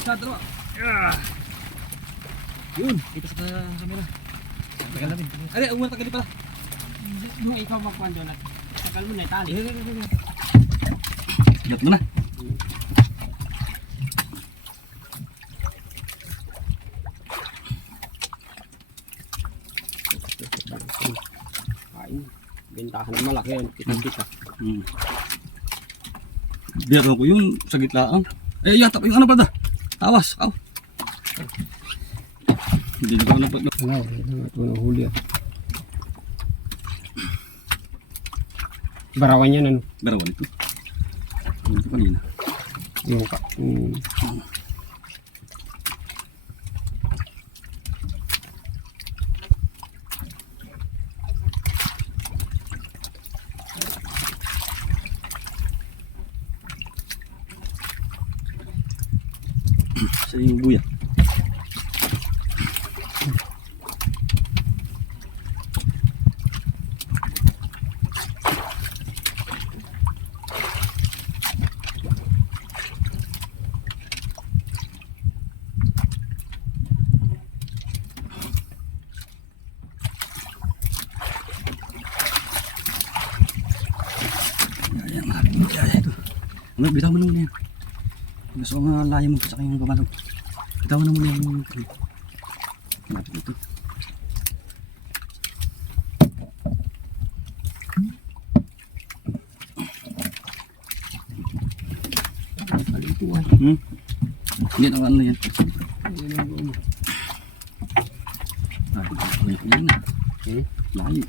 Isa, dalawa. Yun, dito sa camera. Tagal natin. Ay, ang muna tagal pala. Yung ikaw magkuhan doon at tagal mo na itali. Gat mo na. Kain. Bentahan na malaki yan. Kita-kita. Biyaro ko yun sa gitlaan. Eh, yatap yung ano pala. Tawas, kaw. Hindi ko na pala. Ito na huli ah. Barawan yan ano? Barawan ito. Ito kanina. Yung ka. Sa yung buya. Ayan, maraming magkaya ito. Ano, bitaw mo na muna yan. Gusto ko nga layo mo sa kanyang babalog. Bitaw mo na muna yung hanapin ito. Palituan. Hindi na ano yan. Ay, yan na. Layo.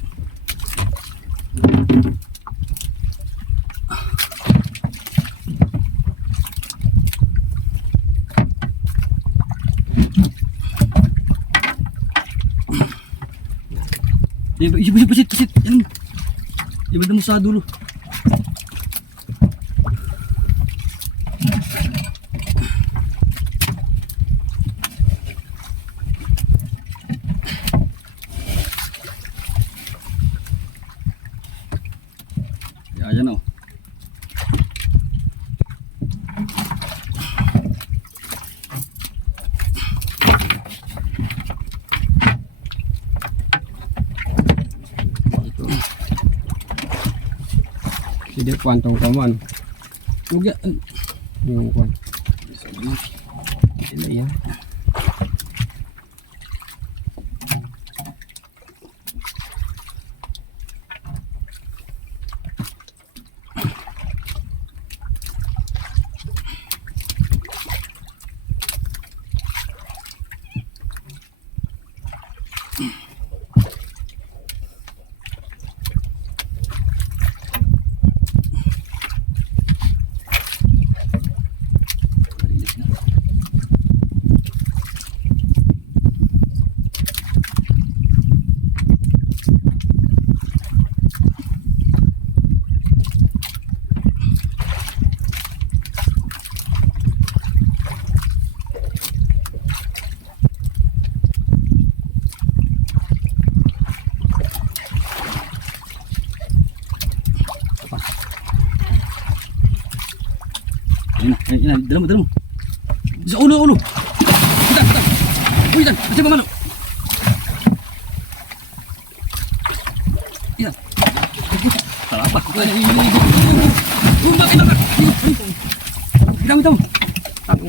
Basit. Yan. Ibada mo sa dulo. Ayan o. Hindi kuwantong kaman. Huwag yan. Yung kuwan. Sila yan. Yan, dala mo. Sa ulo. Kita. Uy, dan. Kasi pamano. Yan. Tara pa. Bakit na? Bitaw.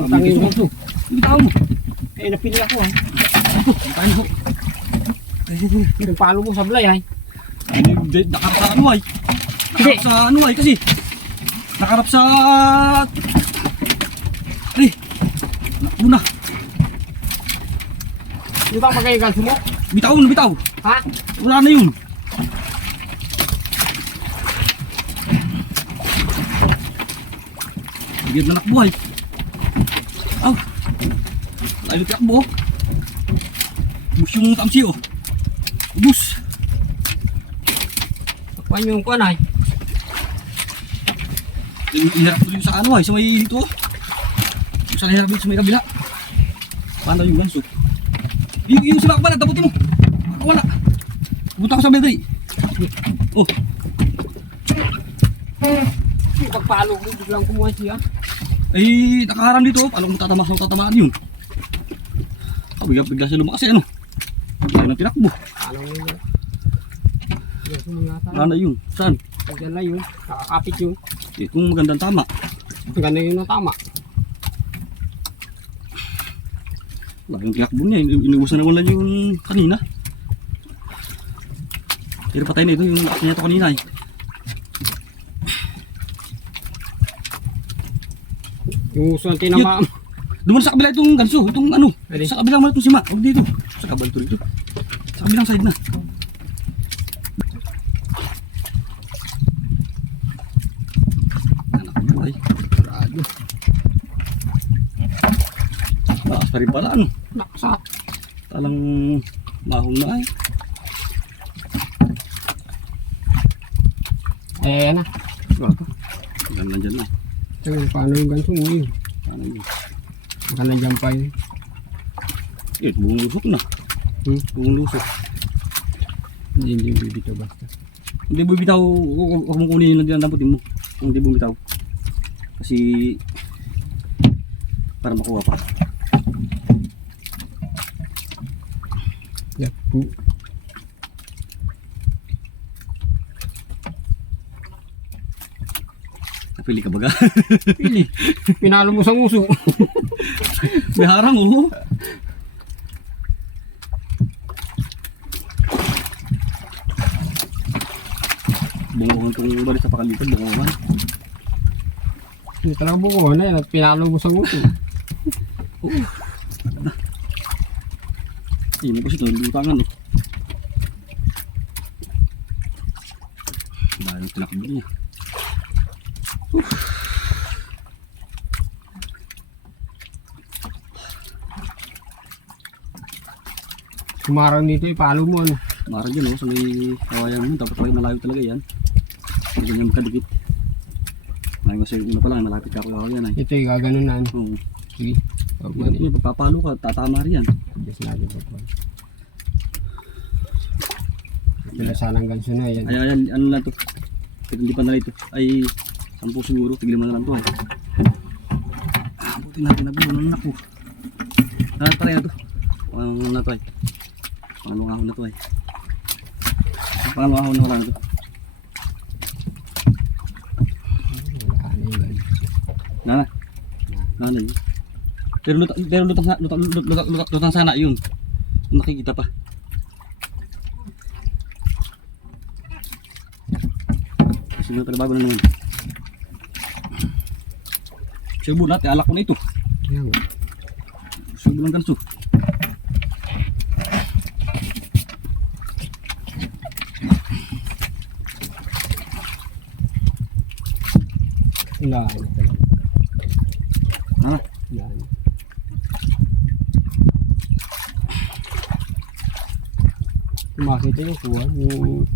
Tangin mo ito. Bitaw mo. Eh, napili ako ah. Paano ho? Nagpalo mo sa blay ay. Nakarap sa ano ay. Kasi. Nakarap sa... Ay! Una! Di ba magkaigal mo? Bitaw! Ha? Wala na yun! Bigyan na nakbuhay! Aw! Layo takbo! Ubus yung tamsi oh! Ubus! Takpan yung kuwan ay. Inarap tuloy sa ano ay, sa may dito. Sa hirap dito sa may kabila. Paano yung ganso? Yung sibak pala, taputin mo. Wala. Pupunta ko sa bedri. Oh. Pagpalo mo, biglang kumuha siya. Ay, nakaharang dito. Paano kung tatamaan yun? Bigla siya lumakas ano? Ayaw nang tinakbo. Ano yun? Yan, sumungatan. Ano yun? Saan? Diyan na yun. Nakakapit yun. Kung magandang tama. Ganda yun ang tama. Wala yung tinakbo niya. Inuusan naman lang yung kanina. Pero patay na ito yung lakas niya ito kanina eh. Yung uso ang tinamaan. Duman sa kabila itong ganso. Itong ano. Adi. Sa kabila mo itong sima. Huwag dito. Sa kabal to dito. Sa kabilang side na. Anak mo ay. Sarado. Lakas pa rin pala ano. Naksa. Talang mahong na ay. Eh, yan na. Baka. Hanggang nandyan na. Tingnan, paano yung ganso mo yun? Ano yun? Baka nandiyan pa yun. Buong lusok na. Buong lusok. Hindi bibito basta. Hindi bumitaw. Huwag mong kunin yung damputin mo. Kung hindi bumitaw. Kasi para makuha pa. Yan po. Napili ka baga? Pili. Pinalo mo sa nguso. May harang oh. Bunguhan itong balik sa pakalitan. Bunguhan. Hindi talaga buko na yan at pinalo mo sa nguso. Hindi mo kasi ito. Lutangan eh. Dahil yung tinakbo niya. Sumarang dito ipalo mo ano. Marang yun oh. Sa may kawayan mo. Dapat talaga malayo talaga yan. Hindi ganyan magkadikit. Ngayon kasi una pa lang. Malapit ka ako yan ay. Ito yung gaganon na ano. Oo. Sige. Huwag Pag mali. papalo ka. Tatama rin yan. Adjust natin pa po. Pila sanang ganso na yan. Ay ano lang to. Pero hindi pa na ito. Ay 10 siguro. Tigil mo na lang to ay. Buti natin nabunan na ako. Hanap pa rin na to. Ano na to ay. Pangalawang ahon na to ay. Pangalawang ahon na wala na to. Ano yung ganso. Nana. Nana yun. Pero lutang sana yun. Kung nakikita pa. Sige pero bago na naman. Subo natin, alak ko na ito. Yan. Subo ng ganso. Wala. Nana. Yan. Makita yung kuha. Yung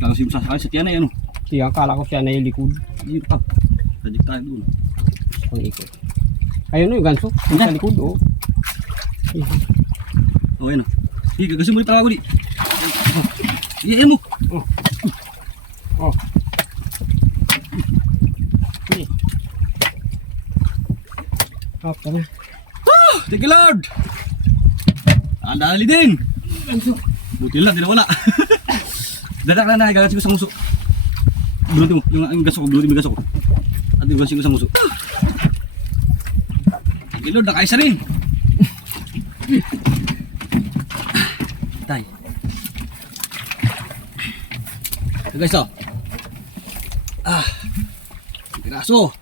Lalo siya sasakay sa tiyan ay ano. siya, kala ko siya na yung likod. Dito pa. Sajik tayo doon. Pang ikot. Ayun na yung ganso. Yung sa likod, oh. Oh, ayun o. Sige, gagasin mo rin talaga ko di. Iyayin mo. Oh. Oh. Sige. Hop, tama. Thank you Lord. Ang dali din. Buti lang, di na wala. Dadak na gagasin ko sa nguso. Bunutin mo, yung gaso ko, bunutin mo yung gaso ko. At yung gasin ko sa nguso. Thank you Lord, nakaisa rin. Tay. Ito guys oh. Piraso.